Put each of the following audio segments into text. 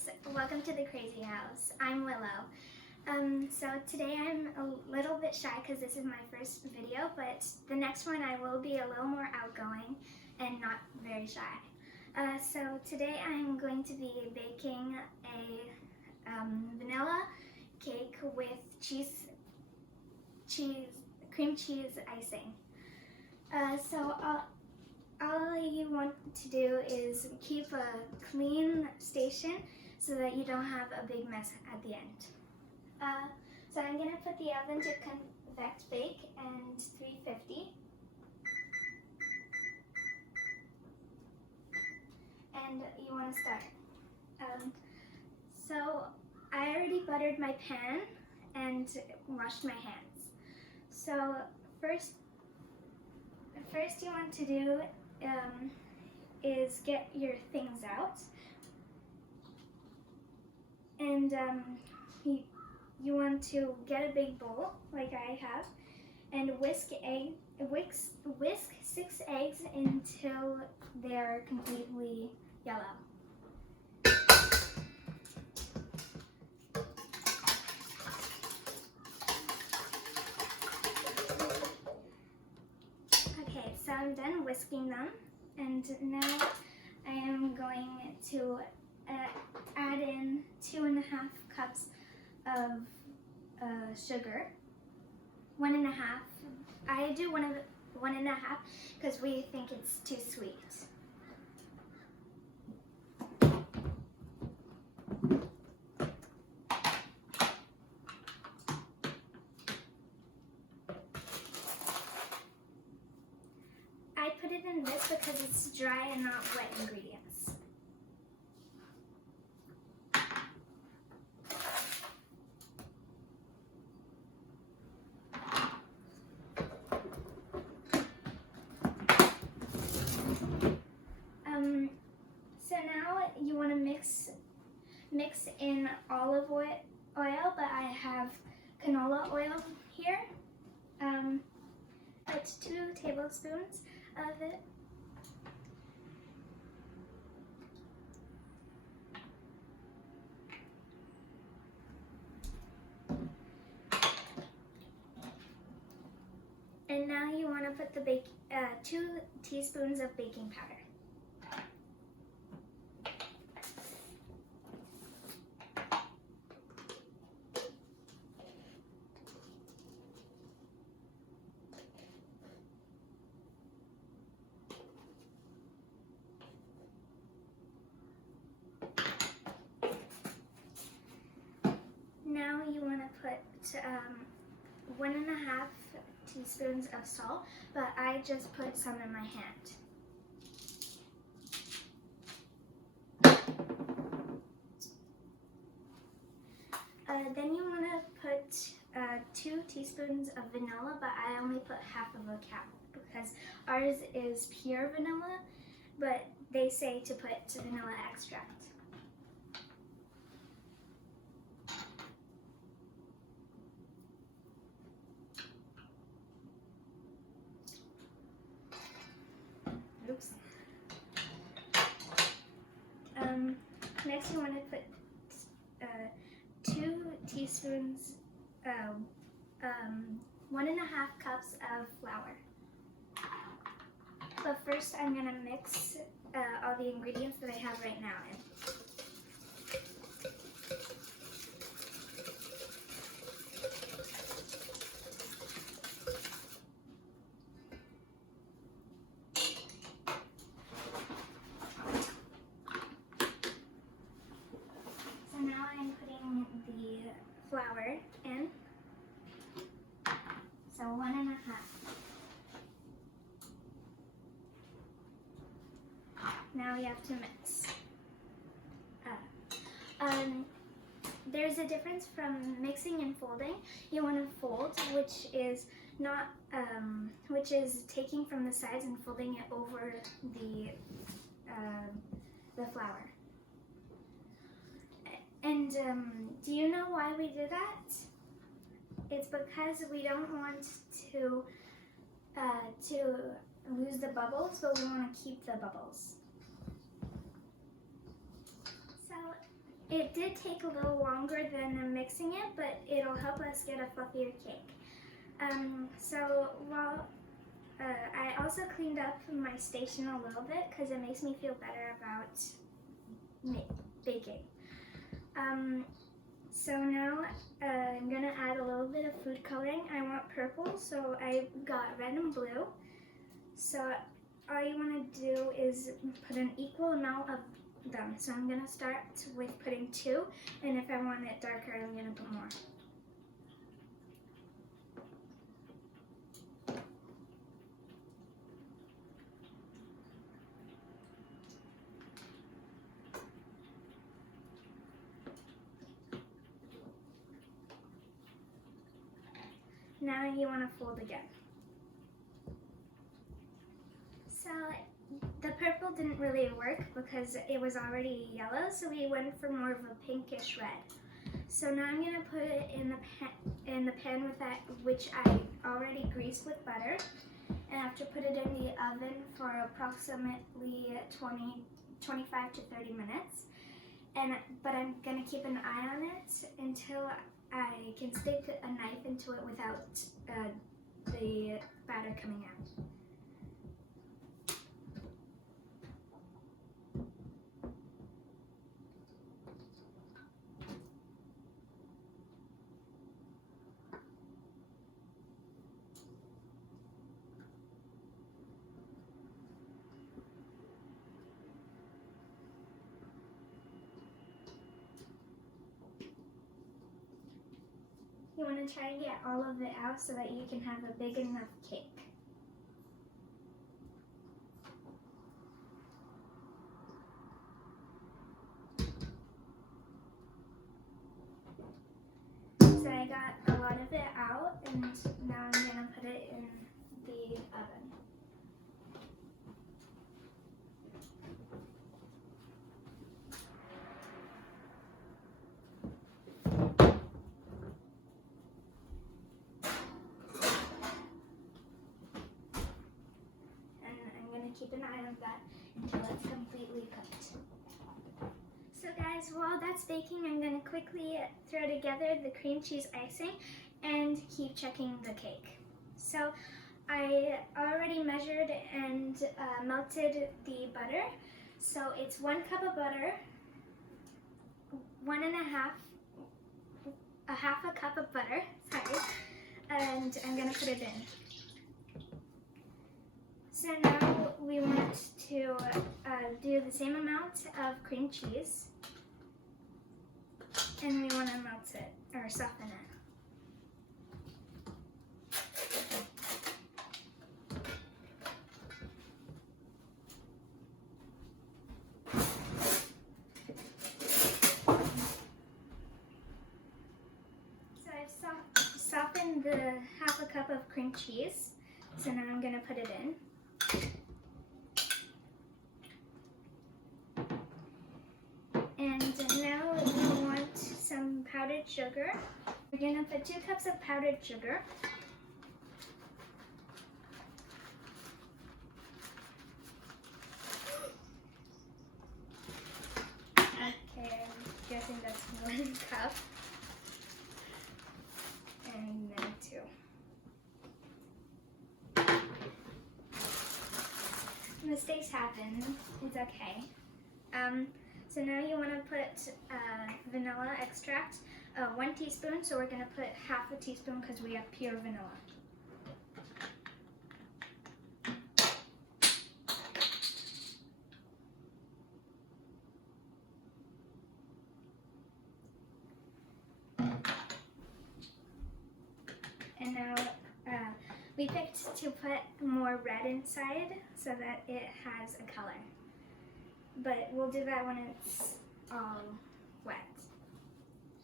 guys, welcome to the Crazy House. I'm Willow. So today I'm a little bit shy because this is my first video, but the next one I will be a little more outgoing and not very shy. So today I'm going to be baking a vanilla cake with cream cheese icing. So all you want to do is keep a clean station so that you don't have a big mess at the end. So I'm going to put the oven to convect bake and 350. And you want to start. So I already buttered my pan and washed my hands. So first you want to do is get your things out, and you want to get a big bowl like I have and whisk 6 eggs until they're completely yellow. Okay, so I'm done whisking them, and now I am going to add in 2.5 cups of sugar. 1.5. I do 1.5 because we think it's too sweet. I put it in this because it's dry and not wet ingredients. So now you want to mix in olive oil, but I have canola oil here. Put 2 tablespoons of it. And now you want to put the 2 teaspoons of baking powder. Now you want to put 1.5 teaspoons of salt, but I just put some in my hand. Then you want to put 2 teaspoons of vanilla, but I only put half of a cup because ours is pure vanilla, but they say to put vanilla extract. Oops. Next you want to put 2 teaspoons, 1.5 cups of flour. But first I'm going to mix all the ingredients that I have right now in. Now I'm putting the flour in, so 1.5. Now you have to mix. There's a difference from mixing and folding. You want to fold, which is taking from the sides and folding it over the flour. And do you know why we do that? It's because we don't want to lose the bubbles, but we want to keep the bubbles. So It did take a little longer than mixing it, but it'll help us get a fluffier cake. I also cleaned up my station a little bit because it makes me feel better about baking. So now I'm gonna add a little bit of food coloring. I want purple, so I got red and blue. So all you want to do is put an equal amount of them. So I'm gonna start with putting 2, and if I want it darker, I'm gonna put more. Now you want to fold again. So the purple didn't really work because it was already yellow, so we went for more of a pinkish red. So now I'm going to put it in the pan with that, which I already greased with butter, and I have to put it in the oven for approximately 25 to 30 minutes. But I'm going to keep an eye on it until I can stick a knife into it without the batter coming out. You want to try and get all of it out so that you can have a big enough cake. So I got a lot of it out, and now I'm going to put it in the oven. Keep an eye on that until it's completely cooked. So guys, while that's baking, I'm going to quickly throw together the cream cheese icing and keep checking the cake. So I already measured and melted the butter. So it's 1 cup of butter, a half a cup of butter, sorry, and I'm going to put it in. So now we want to do the same amount of cream cheese, and we want to melt it, or soften it. So I've softened the half a cup of cream cheese, so now I'm going to put it in. And now we want some powdered sugar. We're going to put 2 cups of powdered sugar. Okay, I'm guessing that's 1 cup. And then 2. Mistakes happen, it's okay. So now you want to put vanilla extract, 1 teaspoon, so we're going to put half a teaspoon because we have pure vanilla. And now we picked to put more red inside so that it has a color. But we'll do that when it's all wet.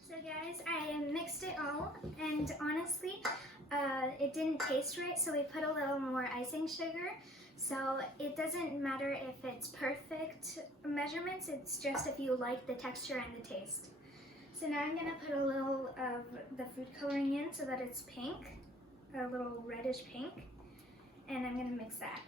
So guys, I mixed it all, and honestly, it didn't taste right, so we put a little more icing sugar. So it doesn't matter if it's perfect measurements, it's just if you like the texture and the taste. So now I'm going to put a little of the food coloring in so that it's pink, a little reddish pink, and I'm going to mix that.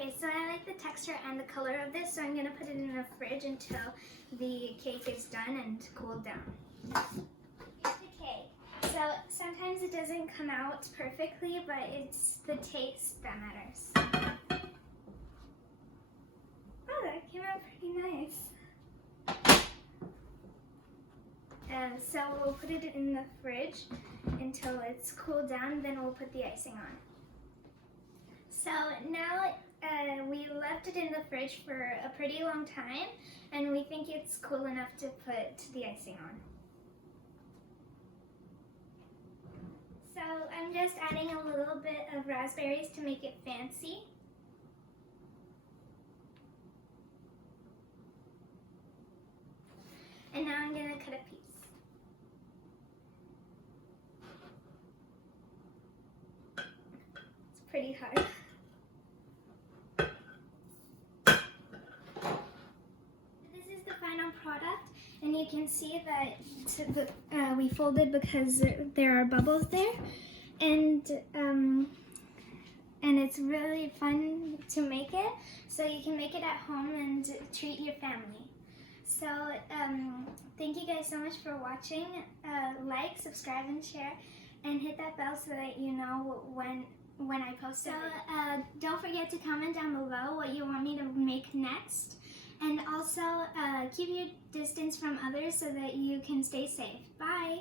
Okay, so I like the texture and the color of this, so I'm going to put it in the fridge until the cake is done and cooled down. Here's the cake. So sometimes it doesn't come out perfectly, but it's the taste that matters. Oh, that came out pretty nice. So we'll put it in the fridge until it's cooled down, then we'll put the icing on. So now we left it in the fridge for a pretty long time, and we think it's cool enough to put the icing on. So I'm just adding a little bit of raspberries to make it fancy. And now I'm going to cut a piece. It's pretty hard. This is the final product, and you can see that we folded because there are bubbles there, and it's really fun to make it, so you can make it at home and treat your family. So thank you guys so much for watching. Like, subscribe, and share, and hit that bell so that you know when I post it. So don't forget to comment down below what you want me to make next, and also keep your distance from others so that you can stay safe. Bye!